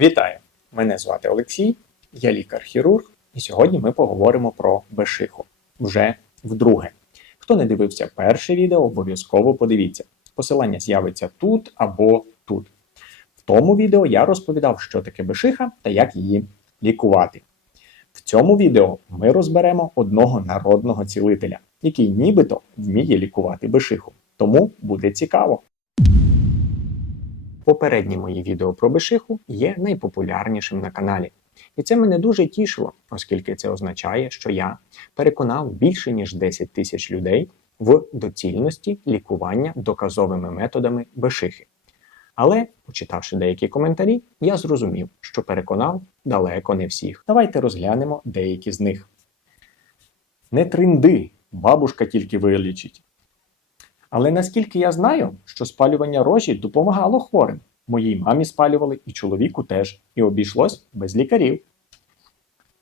Вітаю! Мене звати Олексій, я лікар-хірург, і сьогодні ми поговоримо про бешиху вже вдруге. Хто не дивився перше відео, обов'язково подивіться. Посилання з'явиться тут або тут. В тому відео я розповідав, що таке бешиха та як її лікувати. В цьому відео ми розберемо одного народного цілителя, який нібито вміє лікувати бешиху. Тому буде цікаво. Попередні мої відео про бешиху є найпопулярнішим на каналі. І це мене дуже тішило, оскільки це означає, що я переконав більше ніж 10 тисяч людей в доцільності лікування доказовими методами бешихи. Але, почитавши деякі коментарі, я зрозумів, що переконав далеко не всіх. Давайте розглянемо деякі з них. Не тринди, бабушка тільки вилічить. Але наскільки я знаю, що спалювання рожі допомагало хворим. Моїй мамі спалювали і чоловіку теж, і обійшлось без лікарів.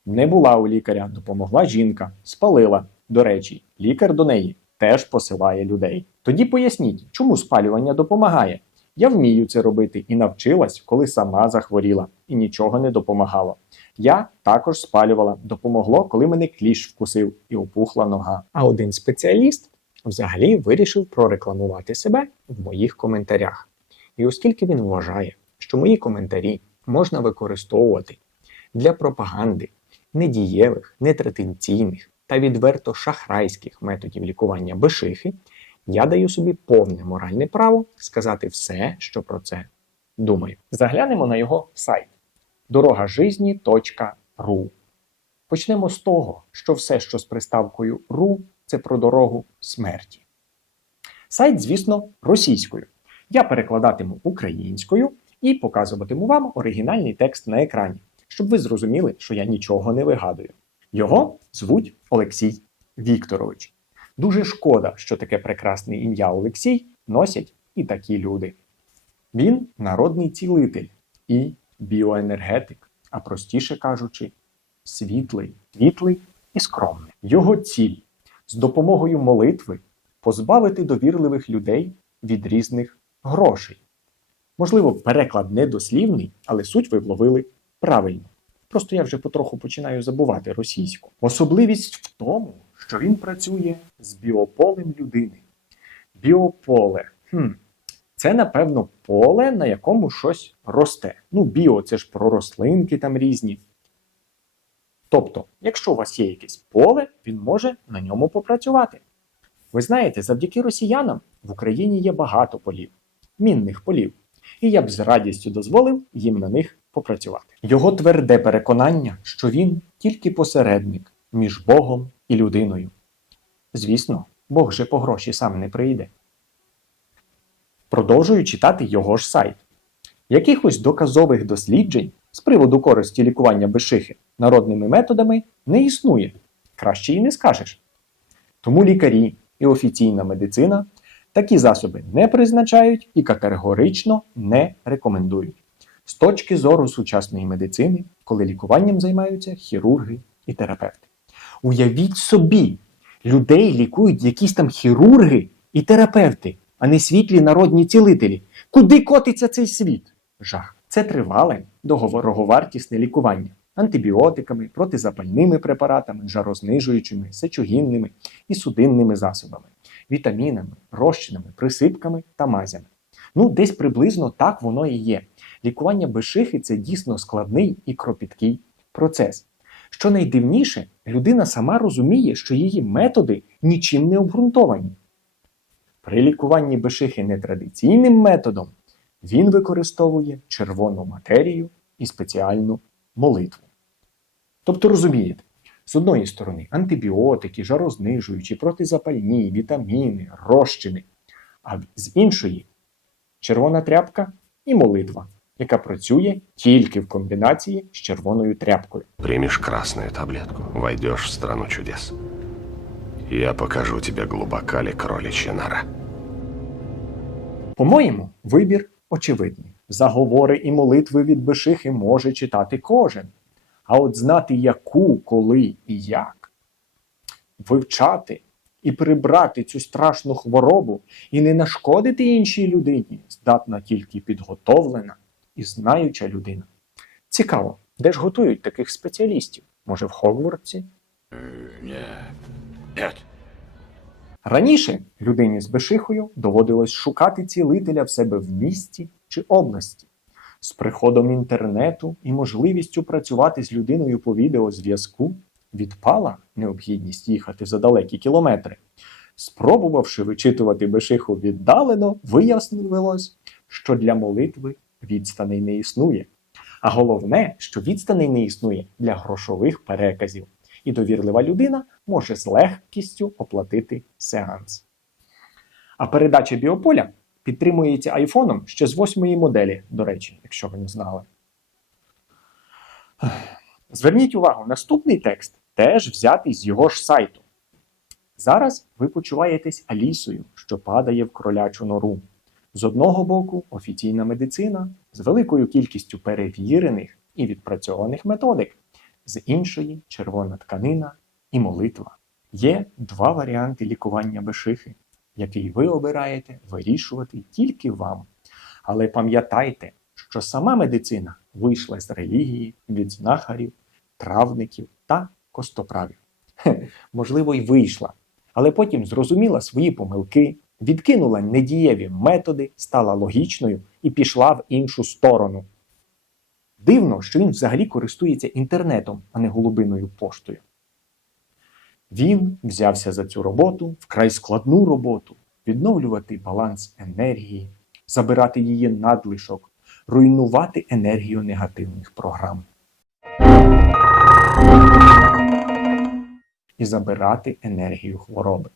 Не була у лікаря, допомогла жінка, спалила. До речі, лікар до неї теж посилає людей. Тоді поясніть, чому спалювання допомагає. Я вмію це робити і навчилась, коли сама захворіла, і нічого не допомагало. Я також спалювала, допомогло, коли мене кліщ вкусив і опухла нога. А один спеціаліст взагалі вирішив прорекламувати себе в моїх коментарях. І оскільки він вважає, що мої коментарі можна використовувати для пропаганди недієвих, нетрадиційних та відверто шахрайських методів лікування бешихи, я даю собі повне моральне право сказати все, що про це думаю. Заглянемо на його сайт дорогажизні.ру. Почнемо з того, що все, що з приставкою ру, це про дорогу смерті. Сайт, звісно, російською. Я перекладатиму українською і показуватиму вам оригінальний текст на екрані, щоб ви зрозуміли, що я нічого не вигадую. Його звуть Олексій Вікторович. Дуже шкода, що таке прекрасне ім'я Олексій носять і такі люди. Він народний цілитель і біоенергетик, а простіше кажучи, світлий, світлий і скромний. Його ціль з допомогою молитви позбавити довірливих людей від різних грошей. Можливо, переклад недослівний, але суть ви вловили правильно. Просто я вже потроху починаю забувати російську. Особливість в тому, що він працює з біополем людини. Біополе. Хм. Це, напевно, поле, на якому щось росте. Ну, біо це ж про рослинки там різні. Тобто, якщо у вас є якесь поле, він може на ньому попрацювати. Ви знаєте, завдяки росіянам в Україні є багато полів, мінних полів, і я б з радістю дозволив їм на них попрацювати. Його тверде переконання, що він тільки посередник між Богом і людиною. Звісно, Бог же по гроші сам не прийде. Продовжую читати його ж сайт. Якихось доказових досліджень з приводу користі лікування бешихи народними методами не існує. Краще і не скажеш. Тому лікарі і офіційна медицина такі засоби не призначають і категорично не рекомендують. З точки зору сучасної медицини, коли лікуванням займаються хірурги і терапевти. Уявіть собі, людей лікують якісь там хірурги і терапевти, а не світлі народні цілителі. Куди котиться цей світ? Жах. Це тривале договороговартісне лікування антибіотиками, протизапальними препаратами, жарознижуючими, сечогінними і судинними засобами, вітамінами, розчинами, присипками та мазями. Ну, десь приблизно так воно і є. Лікування бешихи це дійсно складний і кропіткий процес. Що найдивніше, людина сама розуміє, що її методи нічим не обґрунтовані. При лікуванні бешихи нетрадиційним методом він використовує червону матерію і спеціальну молитву. Тобто розумієте, з одної сторони антибіотики, жарознижуючі, протизапальні, вітаміни, розчини, а з іншої червона тряпка і молитва, яка працює тільки в комбінації з червоною тряпкою. Примешь красную таблетку, войдешь в страну чудес. Я покажу тебе глубока ли нора. По-моєму, вибір очевидний. Заговори і молитви від бешихи може читати кожен. А от знати яку, коли і як, вивчати і прибрати цю страшну хворобу і не нашкодити іншій людині, здатна тільки підготовлена і знаюча людина. Цікаво, де ж готують таких спеціалістів? Може, в Хогвартсі? Нет. Нет. Раніше людині з бешихою доводилось шукати цілителя в себе в місті чи області. З приходом інтернету і можливістю працювати з людиною по відеозв'язку відпала необхідність їхати за далекі кілометри. Спробувавши вичитувати бешиху віддалено, вияснилось, що для молитви відстаней не існує. А головне, що відстаней не існує для грошових переказів, і довірлива людина може з легкістю оплатити сеанс. А передача біополя підтримується айфоном ще з восьмої моделі, до речі, якщо ви не знали. Зверніть увагу, наступний текст теж взятий з його ж сайту. Зараз ви почуваєтесь Алісою, що падає в кролячу нору. З одного боку, офіційна медицина з великою кількістю перевірених і відпрацьованих методик, з іншої червона тканина і молитва. Є два варіанти лікування бешихи, який ви обираєте вирішувати тільки вам. Але пам'ятайте, що сама медицина вийшла з релігії від знахарів, травників та костоправів. Хе, можливо, й вийшла, але потім зрозуміла свої помилки, відкинула недієві методи, стала логічною і пішла в іншу сторону. Дивно, що він взагалі користується інтернетом, а не голубиною поштою. Він взявся за цю роботу, вкрай складну роботу, відновлювати баланс енергії, забирати її надлишок, руйнувати енергію негативних програм. І забирати енергію хвороби.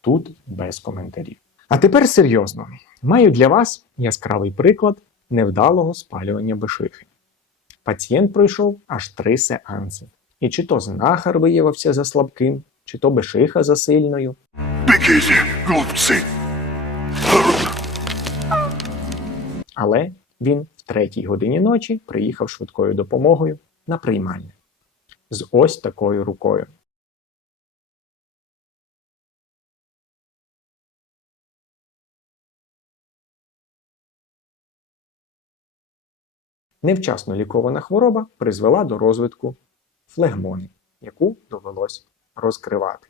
Тут без коментарів. А тепер серйозно. Маю для вас яскравий приклад невдалого спалювання бешихи. Пацієнт пройшов аж три сеанси. І чи то знахар виявився за слабким, чи то бешиха за сильною. Бегите, глупцы. Але він в третій годині ночі приїхав швидкою допомогою на приймальне з ось такою рукою. Невчасно лікована хвороба призвела до розвитку флегмони, яку довелось розкривати.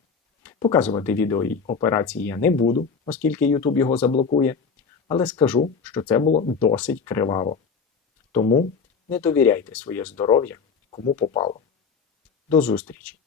Показувати відео операції я не буду, оскільки YouTube його заблокує, але скажу, що це було досить криваво. Тому не довіряйте своє здоров'я кому попало. До зустрічі!